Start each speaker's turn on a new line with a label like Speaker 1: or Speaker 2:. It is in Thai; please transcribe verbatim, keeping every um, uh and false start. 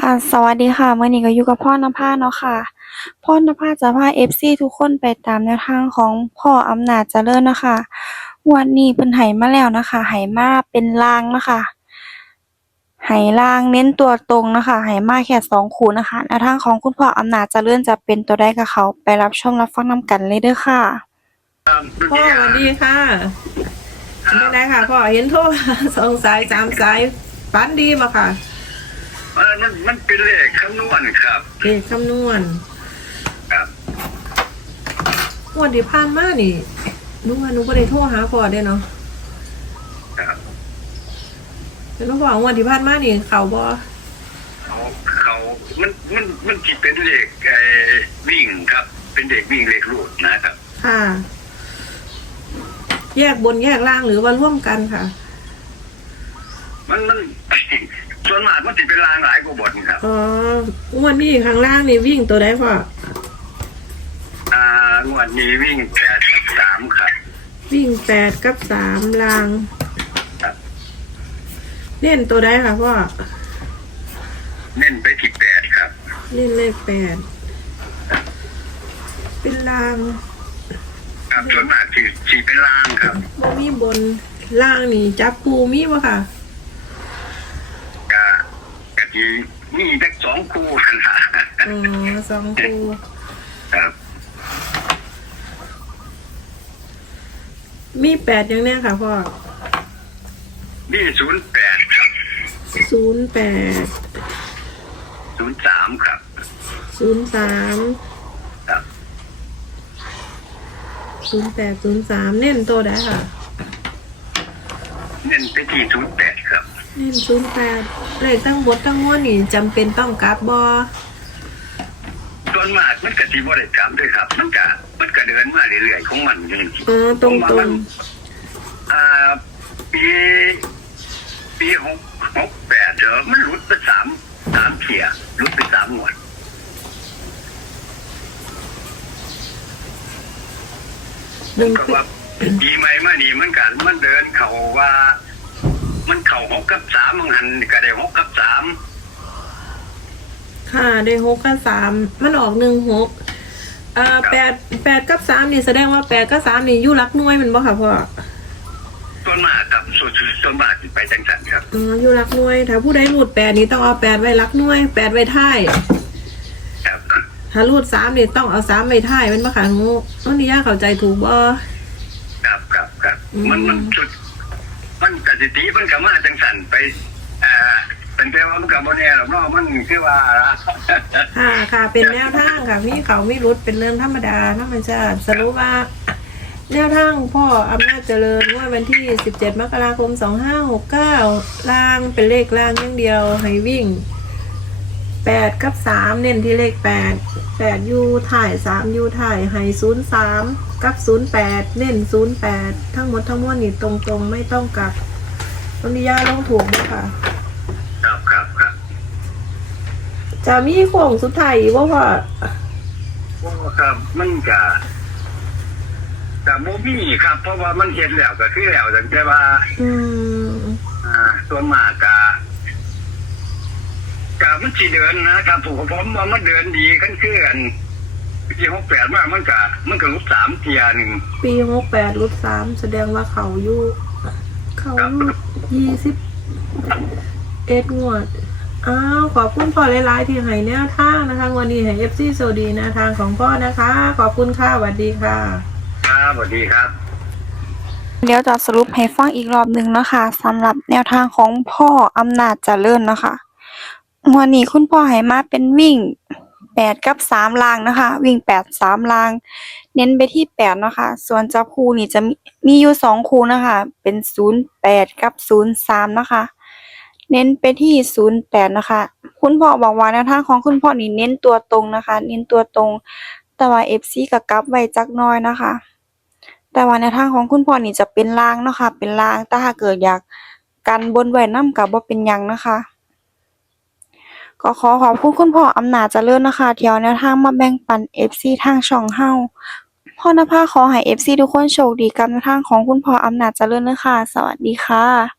Speaker 1: ค่ะสวัสดีค่ะมื้อนี้ก็อยู่กับพรณภาเนาะค่ะพรณภาจะพา เอฟ ซี ทุกคนไปตามแนวทางของพ่ออำนาจเจริญเนาะค่ะงวดนี้เพิ่นให้มาแล้วนะคะให้มาเป็นลางเนาะค่ะให้ลางเน้นตัวตรงเนาะค่ะให้มาแค่สองคู่นะคะแนวทางของคุณพ่ออำนาจเจริญจะเป็นตัวใดก็เข้าไปรับชมรับฟังนำกันเลยเด้อค่ะ
Speaker 2: พ่อสวัสดีค่ะเป็นไงค่ะพ่อเห็นโทรสองสายสามสายฝันดีมาค่ะ
Speaker 3: เออมันมันเป็นเลขคำนวณครับ
Speaker 2: เลขคำนวณ
Speaker 3: ครับ
Speaker 2: งวันที่ผ่านมานี่หนูว่าหนูไม่ได้โทรหาพ่อได้เนาะ
Speaker 3: ครับ
Speaker 2: แล้วหนูบอกงวันที่ผ่านมานี่เขาบอ
Speaker 3: เขาเขามันมันมันจิเป็นเลขไอ้วิ่งครับ เป็นเด็กวิ่งเลขรูดนะครับ
Speaker 2: ค่ะแยกบนแยกล่างหรือว่าร่วมกันค่ะ
Speaker 3: มันมันส่วนมากมันจิเป็นรางหลายกว่าบทครับ
Speaker 2: อ๋องวดนี้ข้างล่างนี่วิ่งตัวใดพ่อ
Speaker 3: อ่างวดนี้วิ่งแปดสามครับ
Speaker 2: วิ่งแปดกับสามล่าง
Speaker 3: ครับ
Speaker 2: เล่นตัวใดค่ะพ่อ
Speaker 3: เน้นไปที่แปดครับ
Speaker 2: เล่นเลขแปดเป็นล่าง
Speaker 3: ครับส่วนมากที่ที่เป็นรางครับ
Speaker 2: บ่มีบนล่างนี่จับคูมีบ่ค่ะ
Speaker 3: กะกะทีมีแต่สองคู่นะ
Speaker 2: อ๋อสองคู
Speaker 3: ครับ
Speaker 2: มีแปดอย่างเนี้ยค่ะพ่อ
Speaker 3: นี่ศูนย์แปดครับ
Speaker 2: ศูนย์แปด
Speaker 3: ศูนย์สามครับ
Speaker 2: ศูนย์สาม
Speaker 3: ครับ
Speaker 2: ศูนย์แปดศูนย์สามเน้นตัวได้ค่ะ
Speaker 3: เน้นไปที่ศูนย์แปดครับ
Speaker 2: เน้นศูนย์แปดเลขตั้งบทตั้งม้วนนี่จำเป็นต้องกลับบอ
Speaker 3: ส่วนมากมันก็ที่บริกรรมด้วยครับมันก็มันก็เดินมาเรื่อยๆของมันเอง
Speaker 2: อ๋อตรงตรง
Speaker 3: อ่าปีปีหกหกแปดเดี๋ยวมันหลุดไปสามสามเที่ยหลุดไปสามหมวด
Speaker 2: หนึ่ง
Speaker 3: ก็ว่าปีใหม่มานี่มันกันมันเดินเข่าว่า มันเข่าหกกับสามมันหันก็ได้หกกับสาม
Speaker 2: ค่ะได้หกกับสามมันออกหนึ่งหกอ่าแปดแปดกับสามนี่แสดงว่าแปดกับสามนี่อยู่รักน้วยมันบ่ค่ะพ่อ
Speaker 3: ส่วนมากครับส่วนส่วนมากไปจังสันครับ
Speaker 2: อ๋ออยู่รักน้วยถ้าผู้ใดรูดแปดนี่ต้องเอาแปดไว้รักน้วยแปดไว้ท้าย
Speaker 3: ครับ
Speaker 2: ถ้ารูดสามนี่ต้องเอาสามไว้ท้ายมันบ่ค่ะงูมันนี่ย่าเข้าใจถูกบ่
Speaker 3: ครับครับครับมันมันสุดมันกสิติมันก็มาจังสันไปอ่าเป็นแค่ว่ามันกับโมเน่หรอกเนาะมันคือว่า
Speaker 2: ค่ะค่ะเป็นแนวทางค่ะพี่เขาไม่รุดเป็นเรื่องธรรมดาธรรมชาติสรุปว่าแนวทางพ่ออำนาจเจริญว่าวันที่สิบเจ็ดมกราคมสองห้าหกเก้าล่างเป็นเลขล่างอย่างเดียวให้วิ่งแปดกับสามเน้นที่เลขแปดแปดยูถ่ายสามยูถ่ายให้ศูนย์สามกับศูนย์แปดเน้นศูนย์แปดทั้งหมดทั้งมวลนี่ตรงๆไม่ต้องกลับต้นนิยาลงถูกไหมคะ
Speaker 3: ครับครับครับ
Speaker 2: จะมีโค้งสุดท้ายว่าพ่อ
Speaker 3: ครับมันจะแต่โมบี้ครับเพราะว่ามันเห็นแล้วก็คือแล้วแต่แค่ว่า
Speaker 2: อืม
Speaker 3: อ่าตัวมากกะกะมันจีเดินนะครับผมผมว่ามันเดินดีขึ้นขึ้นปีหกแปดมากมันกะมันก็ลุกสามเทียหนึ่ง
Speaker 2: ปีหกแปดลุกสามแสดงว่าเขาอยู่เขาอยู่ยี่สิบเอ็ดงวดอ้าวขอบคุณพ่อหลายๆที่ให้แนวทางนะคะวันนี้ให้เอฟซีโซดีแนวทางของพ่อนะคะขอบคุณค่ะสวัสดีค่ะ
Speaker 3: ครับสวัสดีครับ
Speaker 1: เดี๋ยวจะสรุปให้ฟังอีกรอบหนึ่งนะคะสำหรับแนวทางของพ่ออำนาจเจริญนะคะวันนี้คุณพ่อให้มาเป็นวิ่งแปดกับสามลางนะคะวิ่งแปดสามลางเน้นไปที่แปดนะคะส่วนจับคู่นี่จะมีมีอยู่สองคู่นะคะเป็นศูนย์แปดกับศูนย์สามนะคะเน้นไปที่ศูนย์แปดนะคะคุณพ่อบอกว่าแนวทางของคุณพ่อนี่เน้นตัวตรงนะคะเน้นตัวตรงแต่ว่า เอฟ ซี ก็กลับไว้จักหน่อยนะคะแต่ว่าแนวทางของคุณพ่อนี่จะเป็นลางเนาะค่ะเป็นลางแต่ถ้าเกิดอยากกันบนไว้นำก็บ่เป็นหยังนะคะก็ขอขอบคุณคุณพ่ออำนาจเจริญนะคะที่เอาแนวทางมาแบ่งปัน เอฟ ซี ทางช่องเฮาพรณภาขอให้ เอฟ ซี ทุกคนโชคดีกับแนวทางของคุณพ่ออำนาจเจริญเด้อค่ะสวัสดีค่ะ